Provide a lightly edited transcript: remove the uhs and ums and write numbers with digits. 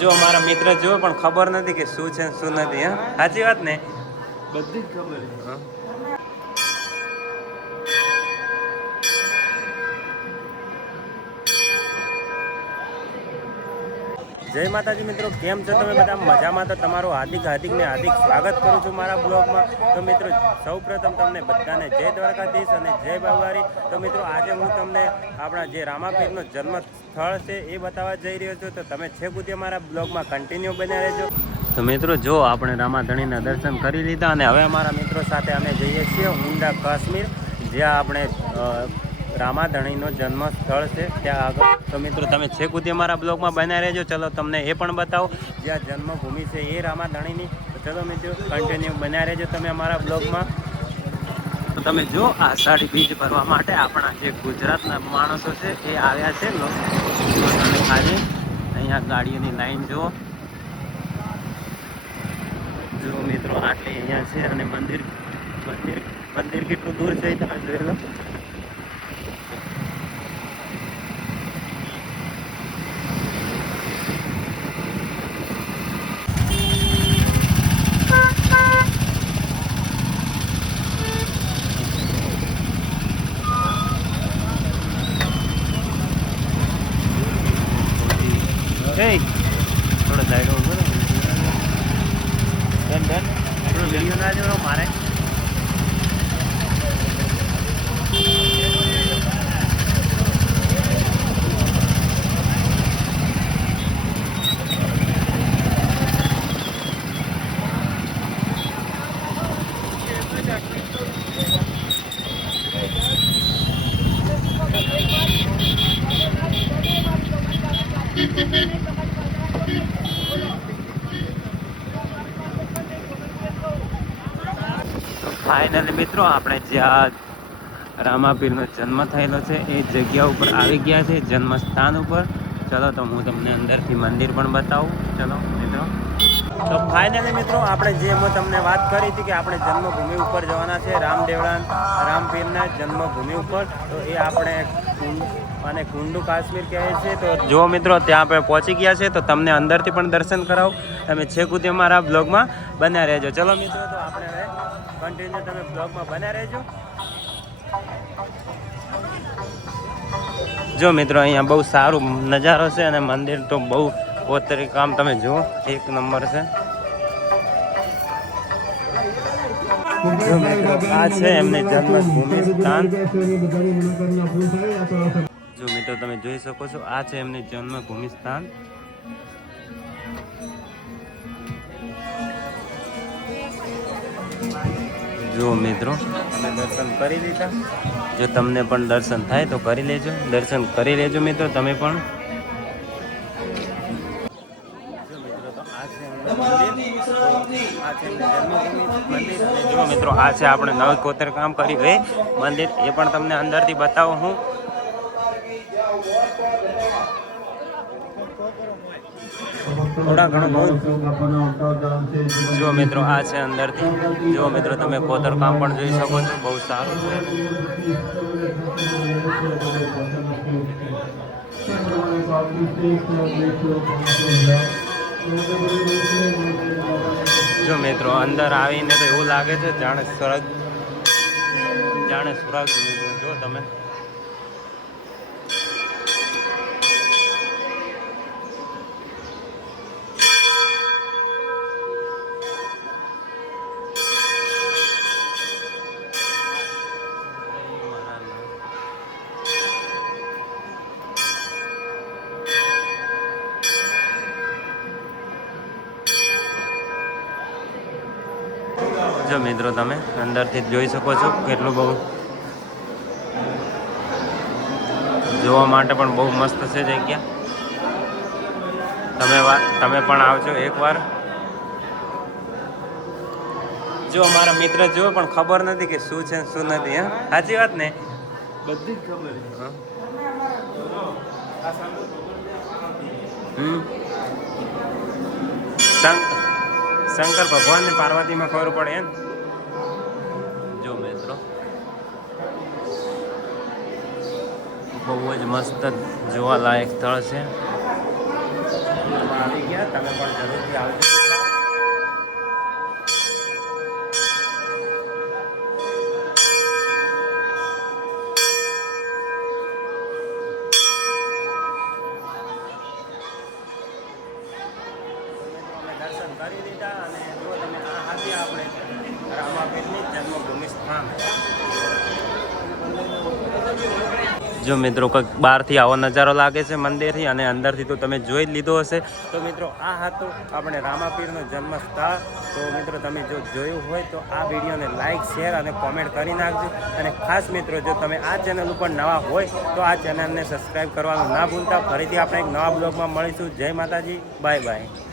જો મારા મિત્ર જો પણ ખબર નથી કે શું છે શું નથી. હા સાચી વાત ને, બધી જ ખબર છે. જય માતાજી મિત્રો, કેમ છો તમે બધા? મજામાં? તો તમારું હાર્દિક ને હાર્દિક સ્વાગત કરું છું મારા બ્લોગમાં. તો મિત્રો સૌ પ્રથમ તમને બધાને જય દ્વારકાધીશ અને જય બાવવારી. તો મિત્રો આજે હું તમને આપણા જે રામાપીરનો જન્મ સ્થળ છે એ બતાવવા જઈ રહ્યો છું. તો તમે છેક સુધી અમારા બ્લોગમાં કન્ટિન્યુ બન્યા રહેજો. તો મિત્રો જો આપણે રામાધણીના દર્શન કરી લીધા અને હવે અમારા મિત્રો સાથે અમે જઈએ છીએ ઊંડા કાશ્મીર, જ્યાં આપણે રામાધણીનો જન્મ સ્થળ છે ત્યાં આગળ. તો મિત્રો તમે છેક સુધી અમારા બ્લોગમાં બન્યા રહેજો. ચલો તમને એ પણ બતાવો જ્યાં જન્મભૂમિ છે એ રામાધણીની. તો ચલો મિત્રો કન્ટિન્યુ બન્યા રહેજો તમે અમારા બ્લોગમાં. તો તમે જો આ સાડી બીજ ભરવા માટે આપણા જે ગુજરાતના માણસો છે એ આવ્યા છે. તમે ખાલી અહીંયા ગાડીઓની લાઈન જુઓ. જો મિત્રો આટલી અહીંયા છે અને મંદિર કેટલું દૂર છે તમે જોઈ લો. થોડો સાઈડ ઉભો રહો. ડન થોડો વિડીયો ના જોડો મારે. ફાઇનલી મિત્રો આપણે જ્યાં રામાપીરનો જન્મ થયેલો છે એ જગ્યા ઉપર આવી ગયા છે, જન્મ સ્થાન ઉપર. ચલો તો હું તમને અંદરથી મંદિર પણ બતાવું. ચલો મિત્રો. તો ફાઇનલી મિત્રો આપણે જે હું તમને વાત કરી હતી કે આપણે જન્મભૂમિ ઉપર જવાના છે, રામપીરના જન્મભૂમિ ઉપર. તો એ આપણે અને કુંડુ કાશ્મીર કહે છે. તો જો મિત્રો ત્યાં આપણે પહોંચી ગયા છે. તો તમને અંદરથી પણ દર્શન કરાવું. તમે છેક સુધી અમારા બ્લોગમાં બન્યા રહેજો. ચલો મિત્રો તો આપણે હવે કન્ટિન્યુ તમે બ્લોગમાં બન્યા રહેજો. જો મિત્રો અહીંયા બહુ સારું નજારો છે અને મંદિર તો બહુ કોતરી કામ તમે જુઓ, એક નંબર છે. જો મિત્રો આ છે એમની જન્મભૂમિ સ્થાન. જો મિત્રો તમે જોઈ શકો છો આ છે એમની જન્મભૂમિ સ્થાન. જો મિત્રો અમે દર્શન કરી લીધા. જો તમને પણ દર્શન થાય તો કરી લેજો, દર્શન કરી લેજો મિત્રો તમે પણ. જો મિત્રો તો આ છે મંદિર. જો મિત્રો આ છે આપણે નવ કોતર કામ કરી એ મંદિર, એ પણ તમને અંદરથી બતાવું હું. થોડા ઘણો જો મિત્રો આ છે અંદરથી. જો મિત્રો તમે કોતર કામ પણ જોઈ શકો છો, બહુ સારું છે. જો મિત્રો અંદર આવીને તો એવું લાગે છે જાણે સ્વર્ગ જો તમે. જો મિત્રો તમે અંદરથી જોઈ શકો છો કેટલું બહુ જોવા માટે પણ બહુ મસ્ત છે જગ્યા. તમે પણ આવજો એકવાર. જો અમારા મિત્ર જો પણ ખબર નથી કે શું છે શું નથી. હા સાચી વાત ને, બધી જ ખબર છે. શંકર ભગવાન ને પાર્વતીમાં ખબર પડે એમ. જો મિત્રો બહુ જ મસ્ત જોવાલાયક સ્થળ છે. આવી ગયા, તમે પણ જરૂરથી આવજો. અમે દર્શન કરી દીધા અને જો તમે આ હાથી આપણે રામાપીરની જન્મભૂમિ સ્થાન. જો મિત્રો કંઈક બહારથી આવો નજારો લાગે છે મંદિરથી, અને અંદરથી તો તમે જોઈ જ લીધો હશે. તો મિત્રો આ હતું આપણે રામાપીરનો જન્મસ્થળ. તો મિત્રો તમે જો જોયું હોય તો આ વિડીયોને લાઇક, શેર અને કોમેન્ટ કરી નાખજો. અને ખાસ મિત્રો જો તમે આ ચેનલ ઉપર નવા હોય તો આ ચેનલને સબસ્ક્રાઈબ કરવાનું ના ભૂલતા. ફરીથી આપણે એક નવા બ્લોગમાં મળીશું. જય માતાજી, બાય બાય.